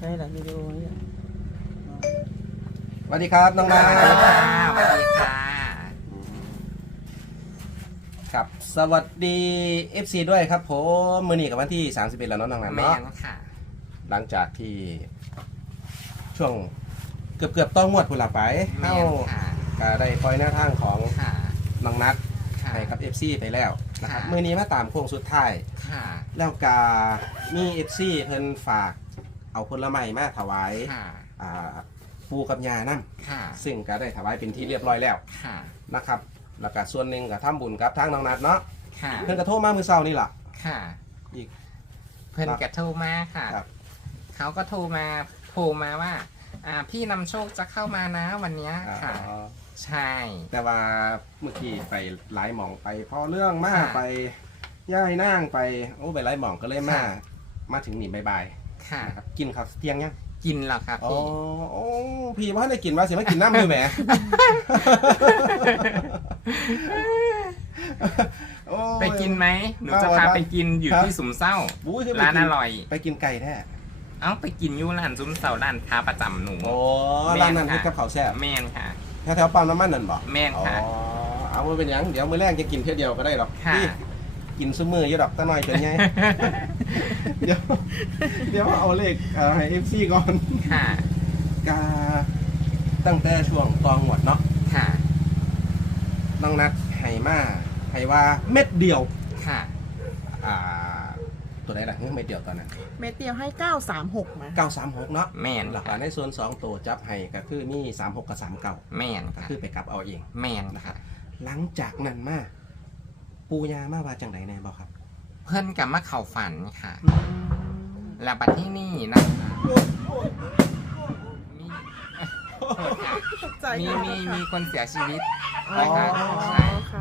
ได้หลายวิดีโอเนี่ยสวัสดีครับน้องนาสวัสดีค่ะครับสวัสดี FC ด้วยครับผมมื้อนี้กับวันที่31แล้วเนาะน้องนาแม่เนาะนค่ะหลังจากที่ช่วงเกือบต้องงวดพุ่นละไปแม่เฮานค่ะก็ได้ปล่อยหน้าทางของค่ะน้องนัดค่ะให้กับ FC ไปแล้วนะครับค่ะมื้อนี้มาตามโค้งสุดท้ายค่ะแล้วก็มี FC เพิ่นฝากเอาผลไม้มาถวายค่ะอ่าปูกับยานํค่ะซึ่งก็ได้ถวายเป็นที่เรียบร้อยแล้วค่ะนะครับแล้วก็ส่วนหนึ่งก็ทำบุญกับทางน้องนัดเนาะค่ะเพิ่นก็โทรมามื้อเช้านี่ล่ะค่ะอีกเพื่อนกระโทรมาค่ะครับเขาก็โทรมาว่าพี่นำโชคจะเข้ามานะวันเนี้ยค่ะอ๋อใช่แต่ว่าเมื่อกี้ไปหลายหม่องไปพอเรื่องมาค่ะไปย่ายนั่งไปโอ้ไปหลายหม่องก็เลยมาค่ะมาถึงนี่บ่ายค่ะๆนะครับกินข้าวเที่ยงยังกินเหรอครับอ๋อพี่โอ้พี่ว่าได้กินว่าสิมากินน้ำอยู่แหมโอ้ยไปกินไหมหนูจะพาไปกินอยู่ที่สุมเศร้าบู๊จะไปร้านกิอร่อยไปกินไก่แท้เอ้าไปกินอยู่ร้านซุ้มเสาร้านค้าประจำหนูโอ้แม่นร้านนั้นค่ะคือกับข้าวแซ่บแม่นค่ะแถวๆปั๊มน้ำมันนั่นบ่แม่นอ๋อค่ะเอามาเป็นหยังเดี๋ยวมื้อแรกจะกินเพียเดียวก็ได้หรอกค่ะพี่กินซุมื้ออยู่ดอกตะน้อยจนไง เดี๋ยวเอาเลขให้ FC ก่อนค่ะกาตั้งแต่ช่วงตองหวดเนาะค่ะน้องนัดให้มาให้ว่าเม็ดเดียวค่ะอ่าตัวไหนล่ะเม็ดเดียวตอนนั้นเม็ดเดียวให้ 936 มา 936เนาะแม่นหลักค่ะฐานในส่วน2ตัวจับให้ก็คือมี36กับ39 แม่นก็ค่ะคือไปกลับเอาเองแม่นค่ะหลังจากนั้นมาปูยามาว่าจังไดแน่บ่ครับเพื่อนกับมาเข่าฝันค่ะ แล้วบัดที่นี่นะคะมีคนเสียชีวิตอ๋อนะคะค่ะใช่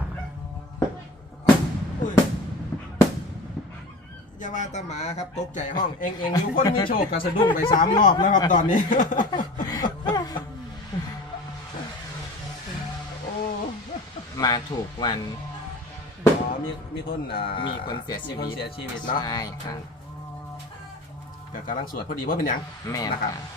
อย่าว่าแตาหมาครับตกใจห้องเองอยู่คนมีโชคกระสะดุ้งไป3รอบแล้วครับตอนนี้ โอ้มาถูกวันอ๋อมีคนมีคนเสียชีวิตมีคนเสียชีวิตเนาะใช่ค่ะก็กำลังสวดพอดีว่าเป็นหยังแม่นนะครับค่ะ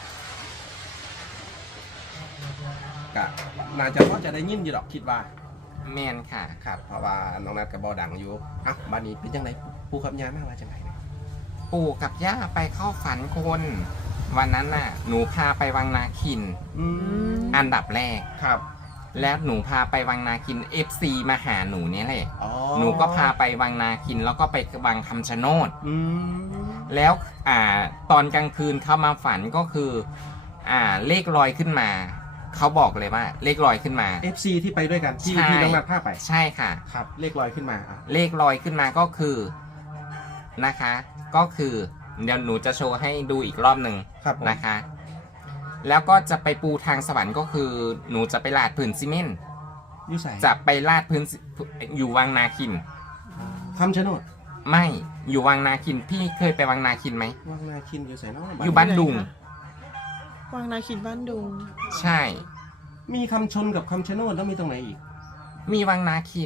ก็น่าจะพอจะได้ยินอยู่ดอกคิดว่าแม่นค่ะครับเพราะว่าน้องนัดกับบอดังอยู่อ่ะบ้านนี้เป็นจังไดปูกับยามาว่าจังไดเนี่ยปู่กับย่าไปเข้าฝันคน วันนั้นน่ะ หนูพาไปวังนาคิน อันดับแรกครับแล้วหนูพาไปวังนาคิน FC มาหาหนูเนี่ยแหละอ๋อหนูก็พาไปวังนาคินแล้วก็ไปวังคำชะโนดอืมแล้วตอนกลางคืนเข้ามาฝันก็คือเลขลอยขึ้นมา เขาบอกเลยว่าเลขลอยขึ้นมา FC ที่ไปด้วยกันที่ใช่ที่น้องนัดพาไปใช่ค่ะครับเลขลอยขึ้นมาอ่ะเลขลอยขึ้นมาก็คือนะคะ ก็คือเดี๋ยวหนูจะโชว์ให้ดูอีกรอบหนึ่งครับผมนะคะ แล้วก็จะไปปูทางสวรรค์ก็คือ หนูจะไปลาดพื้นซีเมนต์อยู่ใส่จะไปลาดพื้นอยู่วังนาคินคำชะโนดไม่อยู่วังนาคินพี่เคยไปวังนาคินไหมวังนาคินอยู่ใส่เนาะอยู่บ้านดุงวังนาคินบ้านดุงใช่มีคำชนกับคำชะโนดแล้วมีตรงไหนอีกมีวังนาคิน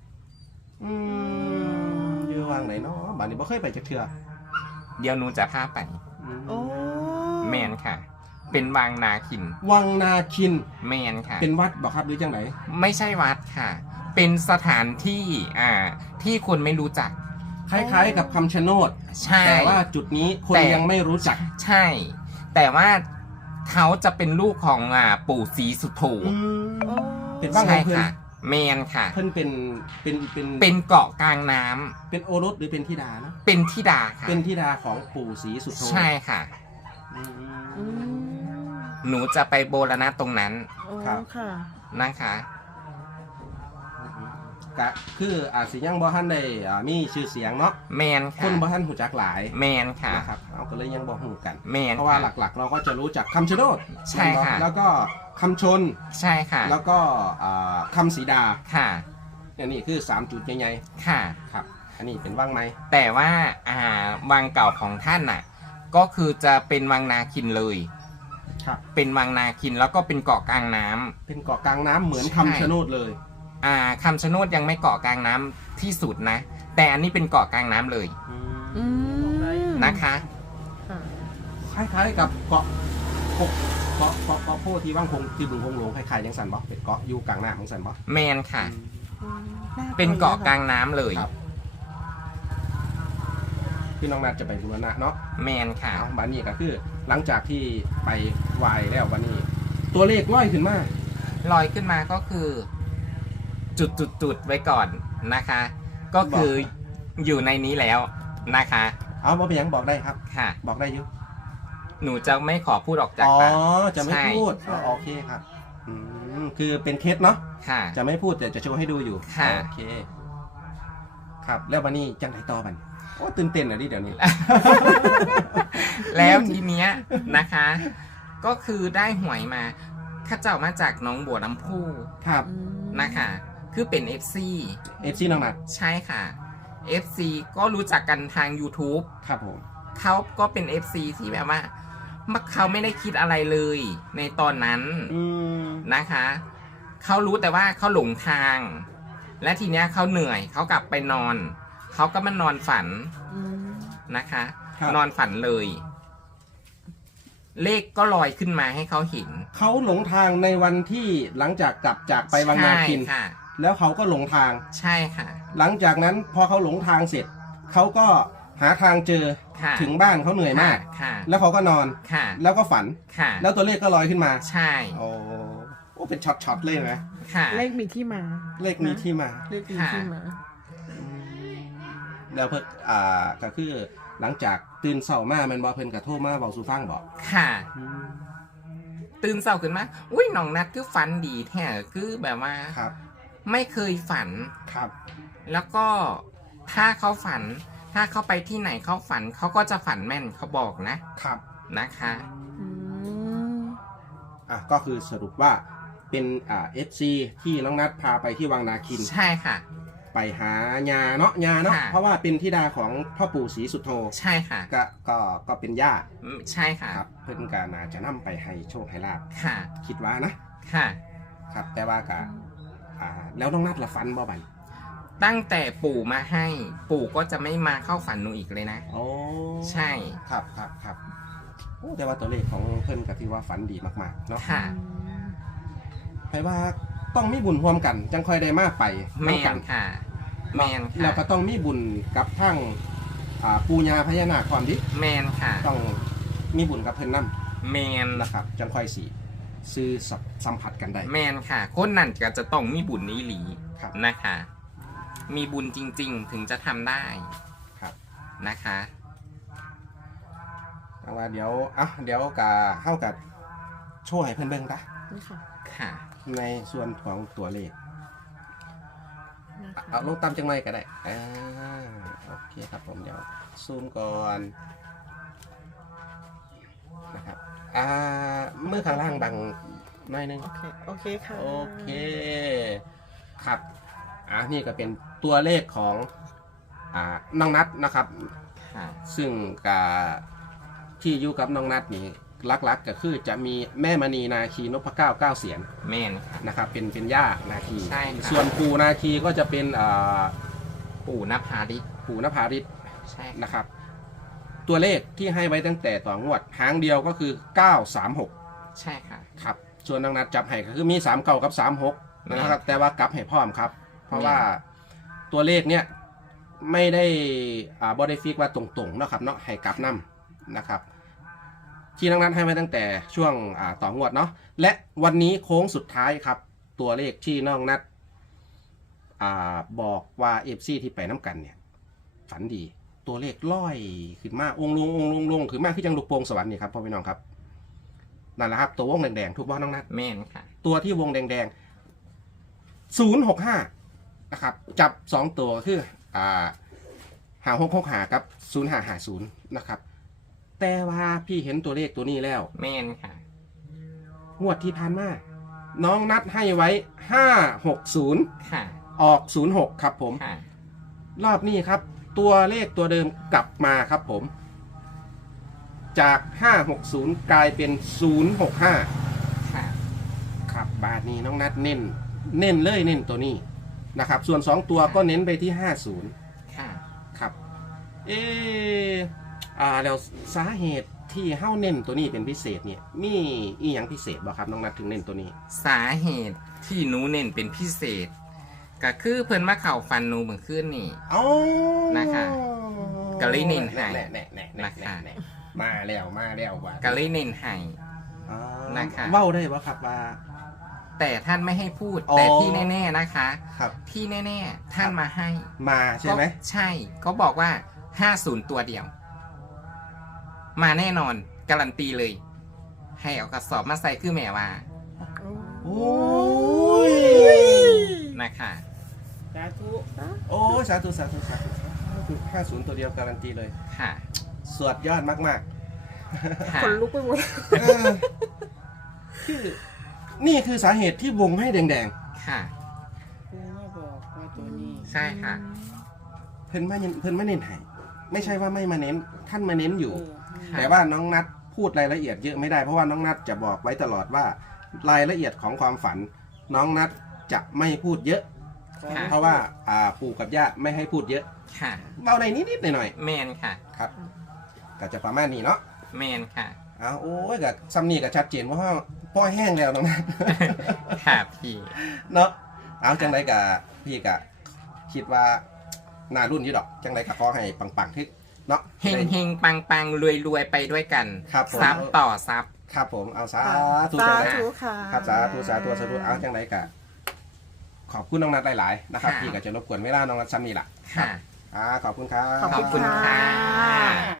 อยู่วังไหนเนาะบ้านนี้บ่เคยไปจักเทื่อเดี๋ยวหนูจะพาไปโอ้แมนค่ะ เป็นวังนาคินวังนาคินแมนค่ะเป็นวัดบ่ครับหรือจังไหนไม่ใช่วัดค่ะ เป็นสถานที่ที่คนไม่รู้จักคล้ายๆกับคำชะโนดใช่แต่ว่าจุดนี้คนแต่ยังไม่รู้จักใช่ แต่ว่าเขาจะเป็นลูกของปู่ศรีสุโธโอ้เป็นบ้างขใช่องเพื่อนค่ะ แมนค่ะเพื่อนเป็นเป็นเกาะกลางน้ำเป็นโอรสหรือเป็นธิดานะเป็นธิดาค่ะเป็นธิดาของปู่ศรีสุโธใช่ค่ะอือืมมหนูจะไปโบรณะตรงนั้นโอ้ครับค่ะนะคะก็คืออาจสิยังบ่ทันได้มีชื่อเสียงเนาะแมนคค่ะนบ่ทันหูจักหลายแมนค่ะนะครับเอาก็เลยยังบ่หูกันแมนเพราะว่าค่ะหลักๆ เราก็จะรู้จักคำชะโนดใช่ค่ะแล้วก็คำชนใช่ค่ะแล้วก็คำสีดาค่ะเนี่ยนี่คือ3จุดใหญ่ค่ะๆครับ อันนี้เป็นว่างไหมแต่ว่าวังเก่าของท่านน่ะ ก็คือจะเป็นวังนาคินเลยครับเป็นวังนาคินแล้วก็เป็นเกาะกลางน้ำเป็นเกาะกลางน้ำเหมือนใช่คำชะโนดเลยคำชะโนดยังไม่เกาะกลางน้ำที่สุดนะ แต่อันนี้เป็นเกาะกลางน้ำเลยอืมนะคะค่ะคคล้ายๆกับเกาะเกาะโพที่ว่างคงที่บึงคงหลวงคล้ายๆยังสันบ่เป็นเกาะอยู่กลางน้ำของสันบ่แมนค่ะหาเป็นเกาะกลางน้ำเลยครับพี่น้องนัดจะไปบูรณะเนาะแมนค่ะเอาบันนี้ก็คือ หลังจากที่ไปไหวแล้ววันนี้ ตัวเลขลอยขึ้นมาลอยขึ้นมาก็คือ จุดไว้ก่อนนะคะ ก็คืออยู่ในนี้แล้วนะคะเอาบ่เป็นหยังบอกได้ครับค่ะบอกได้อยุหนูจะไม่ขอพูดออกจากอ๋อปากจะไม่ใช่พูดอ๋อโอเคครับคือเป็นเคสเนาะค่ะจะไม่พูดแต่จะโชว์ให้ดูอยู่ค่ะโอเค ครับ แล้ววันนี้จังไดต่อบันโอ้ตื่นเต้นอะดิเดี๋ยวนี้แล้วทีเนี้ยนะคะ ก็คือได้หวยมาข้าเจ้ามาจากหน้องบัวลำพูครับนะคะ คือเป็น FC FC น้องนัดใช่ค่ะ FC ก็รู้จักกันทาง YouTube ครับผมเขาก็เป็น FC ที่แบบว่าเขาไม่ได้คิดอะไรเลยในตอนนั้น นะคะ เขารู้แต่ว่าเขาหลงทาง และทีเนี้ยเขาเหนื่อยเขากลับไปนอน เขาก็มานอนฝันนะคะครับนอนฝันเลย เลขก็ลอยขึ้นมาให้เขาเห็นเขาหลงทางในวันที่หลังจากกลับจากไปวังนาคินใช่ค่ะแล้วเขาก็หลงทางใช่ค่ะหลังจากนั้นพอเขาหลงทางเสร็จ เขาก็หาทางเจอค่ะถึงบ้านเขาเหนื่อยมากค่ะแล้วเขาก็นอนค่ะแล้วก็ฝันค่ะแล้วตัวเลขก็ลอยขึ้นมาใช่โอ้เป็นช็อตๆเลยไหมค่ะเลขมีที่มาเลขมีที่มาเลขมีที่มาแล้วเพิ่นก็คือหลังจากตื่นเช้ามาแมันบ่เพิ่นก็โทรมาเว้าสู่ฟังบ่ค่ะ ตื่นเช้าขึ้นมาอุ้ยน้องนัดคือฝันดีแท้คือแบบว่าครับไม่เคยฝันครับแล้วก็ถ้าเขาฝัน ถ้าเขาไปที่ไหนเขาฝันเขาก็จะฝันแม่นเขาบอกนะครับนะคะก็คือสรุปว่าเป็นFC ที่น้องนัดพาไปที่วังนาคินใช่ค่ะไปหายาเนาะค่ะเพราะว่าเป็นธิดาของพ่อปู่ศรีสุโธใช่ค่ะก็เป็นย่าใช่ค่ะครับเพิ่นก็น่าจะนำไปให้โชคให้ลาบค่ะคิดว่านะค่ะครับ แต่ว่าก็แล้วน้องนัดละฟันบ่บันตั้งแต่ปู่มาให้ ปู่ก็จะไม่มาเข้าฝันหนูอีกเลยนะโอ้ใช่ครับโอ้แต่ว่าตัวเลขของเพิ่นก็ที่ว่าฝันดีมากๆเนาะค่ะใครว่าต้องมีบุญร่วมกัน จังค่อยได้มาไปแมนำกันค่ะ แมนแล้วก็ค่ะต้องมีบุญกับทั้งปู่ย่าพญานาคความดิแมนค่ะต้องมีบุญกับเพิ่นนํแมนนะครับ จังค่อยสิซื้อสัมผัสกันได้แมนค่ะ คนนั้นก็จะต้องมีบุญนี้หลีครับนะคะ มีบุญจริงๆ ถึงจะทำได้ครับนะคะเอาว่าเดี๋ยวก็เฮากับโชว์ให้เพิ่นเบิ่งซะนี่ค่ะค่ะในส่วนของตัวเลขนะคะเอาลงตามจังไรก็ได้โอเคครับผมเดี๋ยวซูมก่อนนะครับมือข้างล่างบังหน่อยนึงโอเคค่ะโอเคครับนี่ก็เป็นตัวเลขของน้องนัทนะครับค่ะซึ่งที่อยู่กับน้องนัทนี่ลักๆก็คือจะมีแม่มณีนาคีนพเก้าเสียนแมนค่ะนะครับเป็นย่านาคีใช่ครับส่วนปู่นาคีก็จะเป็นปู่นภาริศปู่นภาริศใช่นะครับ ตัวเลขที่ให้ไว้ตั้งแต่ต่องวดหางเดียวก็คือ 936 ใช่ค่ะครับส่วนน้องนัทจับให้ก็คือมี3เก่ากับ36นะครับแต่ว่ากลับให้พร้อมครับ เพราะว่าตัวเลขเนี้ยไม่ได้บอดี้ฟิกว่าตรงๆนะครับเนาะให้กลับนำนะครับที่น้องนัทให้ไว้ตั้งแต่ช่วงต่องวดเนาะและวันนี้โค้งสุดท้ายครับ ตัวเลขที่น้องนัทบอกว่า FC ที่ไปน้ำกันเนี่ยฝันดีตัวเลขลอยขึ้นมาองค์ลงขึ้นมาคือจังลูกโป่งสวรรค์นี่ครับพ่อพี่น้องครับนั่นแหละครับตัววงแดงๆทุกบ้านน้องนัทแมนค่ะตัวที่วงแดงๆ065นะครับจับ2ตัวคือ5665กับ0550นะครับแต่ว่าพี่เห็นตัวเลขตัวนี้แล้วแมนค่ะงวดที่ผ่านมาน้องนัดให้ไว้560 ค่ะออก06ครับผมค่ะรอบนี้ครับตัวเลขตัวเดิมกลับมาครับผมจาก560กลายเป็น065 ค่ะครับบาทนี้น้องนัดเน้นเลยเน้นตัวนี้นะครับส่วน2ตัวก็เน้นไปที่50 ค่ะครับแล้วสาเหตุทที่เฮ้าเน้นตัวนี้เป็นพิเศษเนี่ยมีอีหยังพิเศษบ่ครับน้องนัดถึงเน้นตัวนี้สาเหตุที่หนูเน้นเป็นพิเศษก็คือเพิ่นมาเข่าฟันหนูเมื่อคืนนี่อ๋อนะคะก็เลยเน้นให้แน่ๆๆๆๆนะคะมาแล้วว่ะก็เลยเน้นให้อ๋อนะคะเว้าได้บ่ครับว่าแต่ท่านไม่ให้พูดอ๋อแต่ที่แน่ๆนะคะครับที่แน่ๆท่านมาให้มาใช่ไหมก็ใช่ก็บอกว่า50ตัวเดียว มาแน่นอนการันตีเลย ให้เอากระสอบมาใส่คือแม่ว่าโอ้ยนะคะสาธุโอ้ยสาธุ50ตัวเดียวการันตีเลยค่ะสวดยอดมากค่ะคนลุกไปหมดๆเออคือนี่คือสาเหตุที่วงให้แดงค่ะกูมาบอกว่าตัวนี้ใช่ค่ะๆเพิ่นไม่เน้นให้ไม่ใช่ว่าไม่มาเน้นท่านมาเน้นอยู่ค่ะแต่ว่าน้องนัดพูดรายละเอียดเยอะไม่ได้เพราะว่าน้องนัดจะบอกไว้ตลอดว่ารายละเอียดของความฝัน น้องนัดจะไม่พูดเยอะค่ะเพราะว่าปู่กับย่าไม่ให้พูดเยอะค่ะเบาในนิดๆหน่อยแมนค่ะๆครับก็จะประมาณนี้เนาะแมนค่ะเอาโอ้ยกับซัมนี่กับชัดเจนว่าพ่อแห้งแล้วน้องนัดค่ะพี่เนาะเอาจังไรกับพี่กะคิดว่าหน้ารุ่นอยี่ดอกจังไรกับขอให้ปังๆที่เนาะเฮงเฮงปังปังรวยรวยไปด้วยกันครับผมซับต่อซับครับผมเอาสาธุสาจังไรธุค่ะครับสาธุเอาจังไรกะขอบคุณน้องนัดหลายๆนะครับค่ะพี่ก็จะรบกวนเวลาน้องนัดซ้ำนี่แหละค่ะขอบคุณครับขอบขอบคุคุณ ณค่ะค่ะ